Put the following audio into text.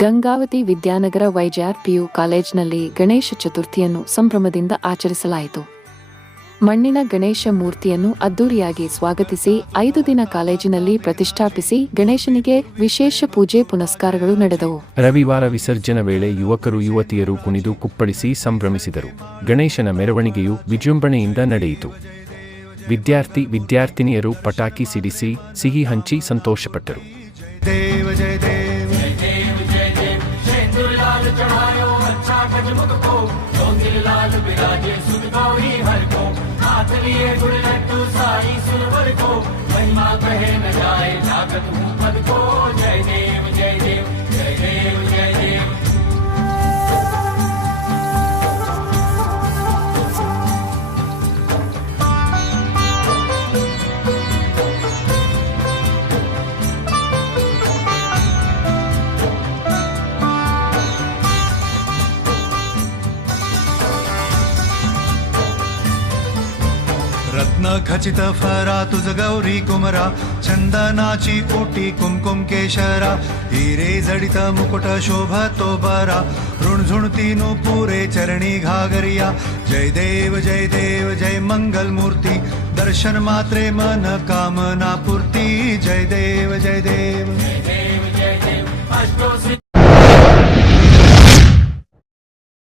Gangavathi Vidyanagar ವೈಜಾರ್ PU ಕಾಲೇಜಿನಲ್ಲಿ ಗಣೇಶ ಚತುರ್ಥಿಯನ್ನು ಸಂಭ್ರಮದಿಂದ ಆಚರಿಸಲಾಯಿತು. ಮಣ್ಣಿನ ಗಣೇಶ ಮೂರ್ತಿಯನ್ನು ಅದ್ದೂರಿಯಾಗಿ ಸ್ವಾಗತಿಸಿ ಐದು ದಿನ ಕಾಲೇಜಿನಲ್ಲಿ ಪ್ರತಿಷ್ಠಾಪಿಸಿ ಗಣೇಶನಿಗೆ ವಿಶೇಷ ಪೂಜೆ ಪುನಸ್ಕಾರಗಳು ನಡೆದವು. ರವಿವಾರ ವಿಸರ್ಜನೆ ವೇಳೆ ಯುವಕರು ಯುವತಿಯರು ಕುಣಿದು ಕುಪ್ಪಳಿಸಿ ಸಂಭ್ರಮಿಸಿದರು. ಗಣೇಶನ ಮೆರವಣಿಗೆಯು ವಿಜೃಂಭಣೆಯಿಂದ ನಡೆಯಿತು. ವಿದ್ಯಾರ್ಥಿ ವಿದ್ಯಾರ್ಥಿನಿಯರು ಪಟಾಕಿ ಸಿಡಿಸಿ, ಸಿಹಿ ಹಂಚಿ ಸಂತೋಷಪಟ್ಟರು. चढ़ायो अच्छा खजमुख को जोगी लाल बिराजे सुन गौरी हर को। हाथ लिए गुड़ लड्डू साई सुरवर को। महिमा कहे न जाए लागत हूँ पद को। जय देव जय रत्न खचित फरा तुझ गौरी कुमरा चंदनाची ओटी कुमकुम केशरा हिरे जडित मुकुट शोभतो बरा ऋणझुणती पुरे चरणी घागरिया जय देव जय देव जय मंगल मूर्ती दर्शन मात्रे मन कामना पूर्ती जय देव जय देव।